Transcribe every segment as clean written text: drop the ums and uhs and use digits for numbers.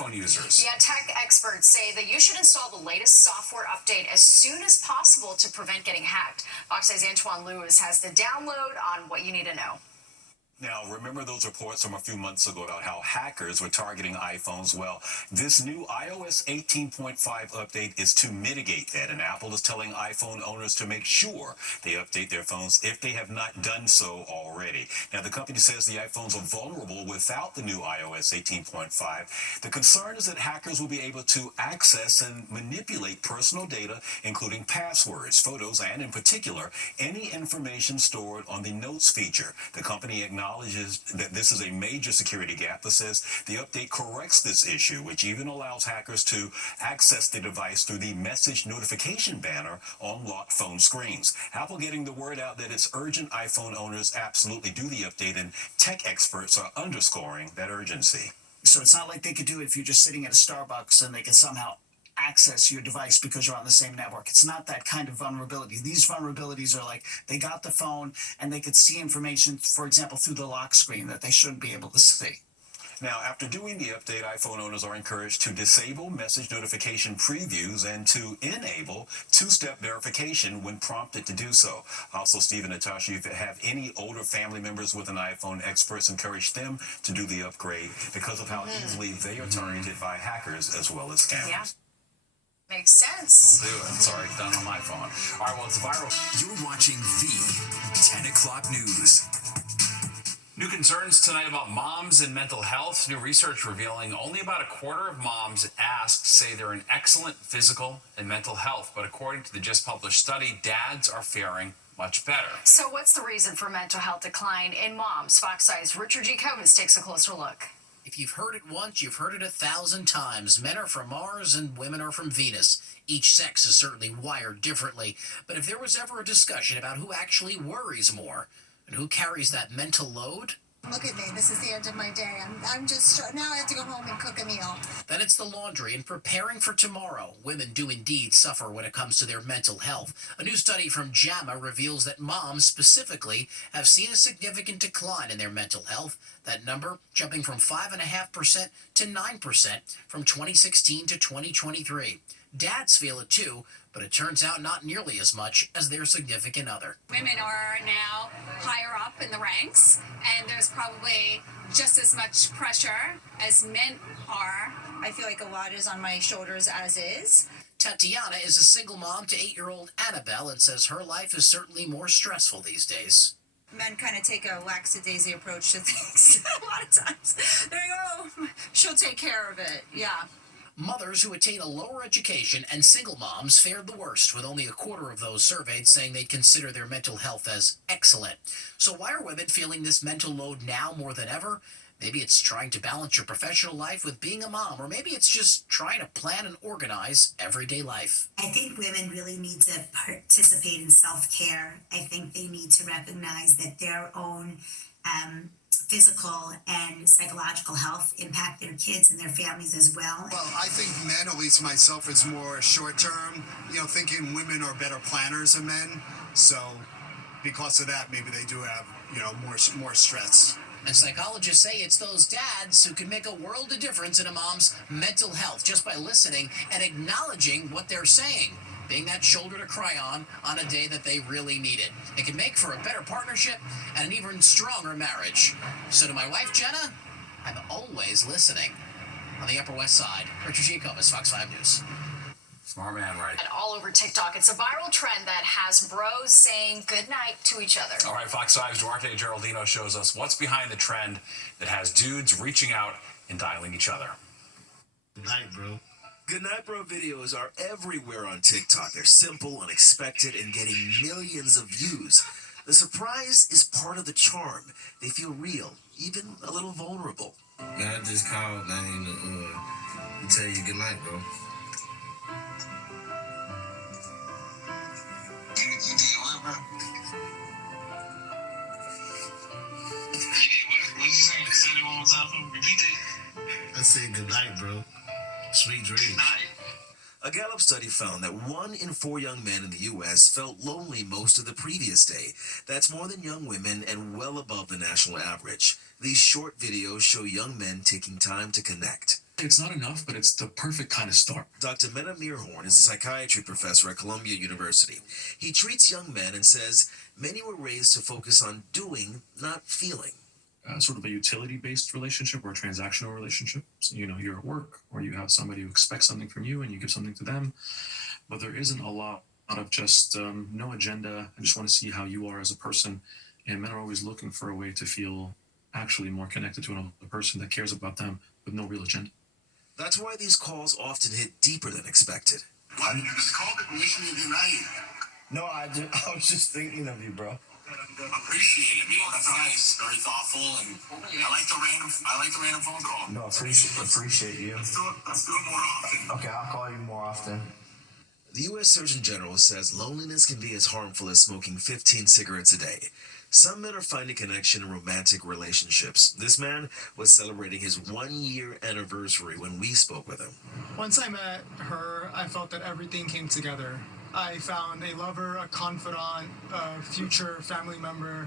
iPhone users. Yeah, tech experts say that you should install the latest software update as soon as possible to prevent getting hacked. Fox 8's Antoine Lewis has the download on what you need to know. Now, remember those reports from a few months ago about how hackers were targeting iPhones? Well, this new iOS 18.5 update is to mitigate that, and Apple is telling iPhone owners to make sure they update their phones if they have not done so already. Now, the company says the iPhones are vulnerable without the new iOS 18.5. The concern is that hackers will be able to access and manipulate personal data, including passwords, photos, and in particular, any information stored on the Notes feature. The company acknowledges that this is a major security gap, but says the update corrects this issue, which even allows hackers to access the device through the message notification banner on locked phone screens. Apple getting the word out that it's urgent iPhone owners absolutely do the update, and tech experts are underscoring that urgency. So it's not like they could do it if you're just sitting at a Starbucks and they can somehow access your device because you're on the same network. It's not that kind of vulnerability. These vulnerabilities are like they got the phone and they could see information, for example, through the lock screen that they shouldn't be able to see. Now, after doing the update, iPhone owners are encouraged to disable message notification previews and to enable two-step verification when prompted to do so. Also, Steve and Natasha, if you have any older family members with an iPhone, experts encourage them to do the upgrade because of how easily they are targeted by hackers as well as scammers. Yeah. Makes sense. We'll do it. It's already done on my phone. All right, well, it's viral. You're watching the 10 o'clock news. New concerns tonight about moms and mental health. New research revealing only about a quarter of moms asked say they're in excellent physical and mental health. But according to the just published study, dads are faring much better. So what's the reason for mental health decline in moms? Fox 8's Richard G. Kovas takes a closer look. If you've heard it once, you've heard it 1,000 times. Men are from Mars and women are from Venus. Each sex is certainly wired differently. But if there was ever a discussion about who actually worries more and who carries that mental load, look at me, this is the end of my day. I'm just, now I have to go home and cook a meal. then it's the laundry and preparing for tomorrow. Women do indeed suffer when it comes to their mental health. A new study from JAMA reveals that moms specifically have seen a significant decline in their mental health. That number jumping from 5.5% to 9% from 2016 to 2023. Dads feel it too, but it turns out not nearly as much as their significant other. Women are now higher up in the ranks, and there's probably just as much pressure as men are. I feel like a lot is on my shoulders as is. Tatiana is a single mom to 8-year-old Annabelle and says her life is certainly more stressful these days. Men kind of take a lackadaisy approach to things a lot of times. They're like, oh, she'll take care of it. Yeah. Mothers who attain a lower education and single moms fared the worst, with only a quarter of those surveyed saying they'd consider their mental health as excellent. So why are women feeling this mental load now more than ever? Maybe it's trying to balance your professional life with being a mom, or maybe it's just trying to plan and organize everyday life. I think women really need to participate in self-care. I think they need to recognize that their own physical and psychological health impact their kids and their families as well. Well, I think men, at least myself, is more short-term, thinking women are better planners than men. So because of that, maybe they do have, more stress. And psychologists say it's those dads who can make a world of difference in a mom's mental health just by listening and acknowledging what they're saying, being that shoulder to cry on a day that they really need it. It can make for a better partnership and an even stronger marriage. So to my wife, Jenna, I'm always listening. On the Upper West Side, Richard G. Kovas, Fox 5 News. Smart man, right? And all over TikTok, it's a viral trend that has bros saying goodnight to each other. All right, Fox 5's Duarte Geraldino shows us what's behind the trend that has dudes reaching out and dialing each other. Good night, bro. Good night, bro videos are everywhere on TikTok. They're simple, unexpected, and getting millions of views. The surprise is part of the charm. They feel real, even a little vulnerable. Man, I just called, man, to tell you good night, bro. You did what, bro? What you saying? Say it one more time for me. Repeat it. I said good night, bro. Sweet dreams. Good night. A Gallup study found that 1 in 4 young men in the U.S. felt lonely most of the previous day. That's more than young women and well above the national average. These short videos show young men taking time to connect. It's not enough, but it's the perfect kind of start. Dr. Mena Meerhorn is a psychiatry professor at Columbia University. He treats young men and says many were raised to focus on doing, not feeling. Sort of a utility-based relationship or a transactional relationship. So, you're at work or you have somebody who expects something from you and you give something to them. But there isn't a lot of just no agenda. I just want to see how you are as a person. And men are always looking for a way to feel actually more connected to another person that cares about them with no real agenda. That's why these calls often hit deeper than expected. Why did you just call me wishing you good night? No, I was just thinking of you, bro. Appreciate it. That's nice. Very thoughtful, and I like the random phone call. No, appreciate you. Let's do it more often. Okay, I'll call you more often. The U.S. Surgeon General says loneliness can be as harmful as smoking 15 cigarettes a day. Some men are finding connection in romantic relationships. This man was celebrating his 1-year anniversary when we spoke with him. Once I met her, I felt that everything came together. I found a lover, a confidant, a future family member,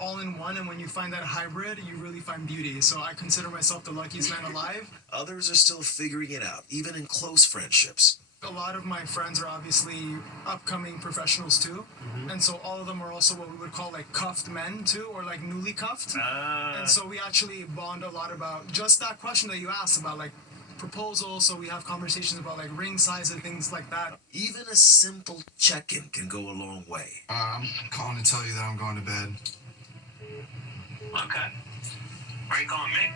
all in one. And when you find that hybrid, you really find beauty. So I consider myself the luckiest man alive. Others are still figuring it out, even in close friendships. A lot of my friends are obviously upcoming professionals too. And so all of them are also what we would call like cuffed men too, or like newly cuffed. And so we actually bond a lot about just that question that you asked about like proposals. So we have conversations about like ring size and things like that. Even a simple check-in can go a long way. I'm calling to tell you that I'm going to bed. Okay. Why are you calling me?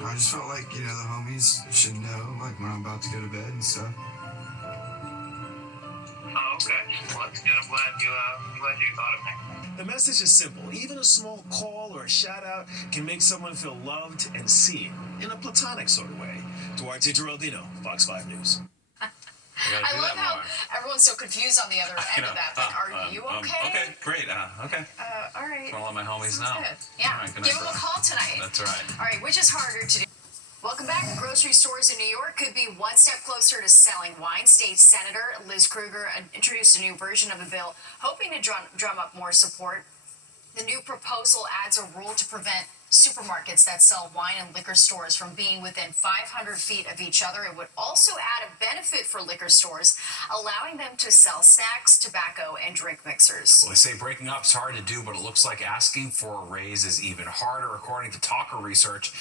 I just felt like, the homies should know, like, when I'm about to go to bed and stuff. Oh, okay. Well, that's good. I'm glad you thought of me. The message is simple. Even a small call or a shout-out can make someone feel loved and seen in a platonic sort of way. Duarte Geraldino, Fox 5 News. I love how everyone's so confused on the other end of that. Like, are you okay? Okay, great. Okay. All right. I'll let my homies know. Sounds good. Yeah. All right, good Give night, them a bro. call tonight. That's right. All right, which is harder to do? Welcome back. Grocery stores in New York could be one step closer to selling wine. State Senator Liz Krueger introduced a new version of the bill, hoping to drum up more support. The new proposal adds a rule to prevent supermarkets that sell wine and liquor stores from being within 500 feet of each other. It would also add a benefit for liquor stores, allowing them to sell snacks, tobacco, and drink mixers. Well, they say breaking up is hard to do, but it looks like asking for a raise is even harder, according to Talker Research.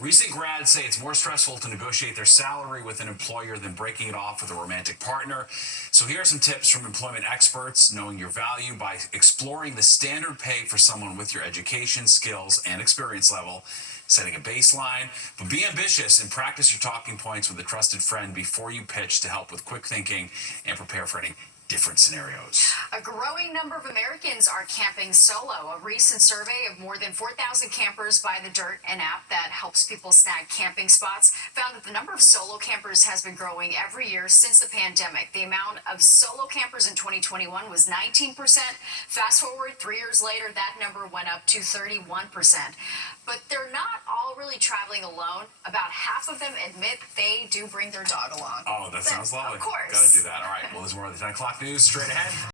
Recent grads say it's more stressful to negotiate their salary with an employer than breaking it off with a romantic partner. So here are some tips from employment experts: knowing your value by exploring the standard pay for someone with your education, skills, and experience level, setting a baseline, but be ambitious and practice your talking points with a trusted friend before you pitch to help with quick thinking and prepare for any different scenarios. A growing number of Americans are camping solo. A recent survey of more than 4,000 campers by The Dirt, an app that helps people snag camping spots, found that the number of solo campers has been growing every year since the pandemic. The amount of solo campers in 2021 was 19%. Fast forward 3 years later, that number went up to 31%. But they're not all really traveling alone. About half of them admit they do bring their dog along. Oh, that sounds lovely. Of course. Gotta do that. All right, well, there's more of the 10 o'clock news straight ahead.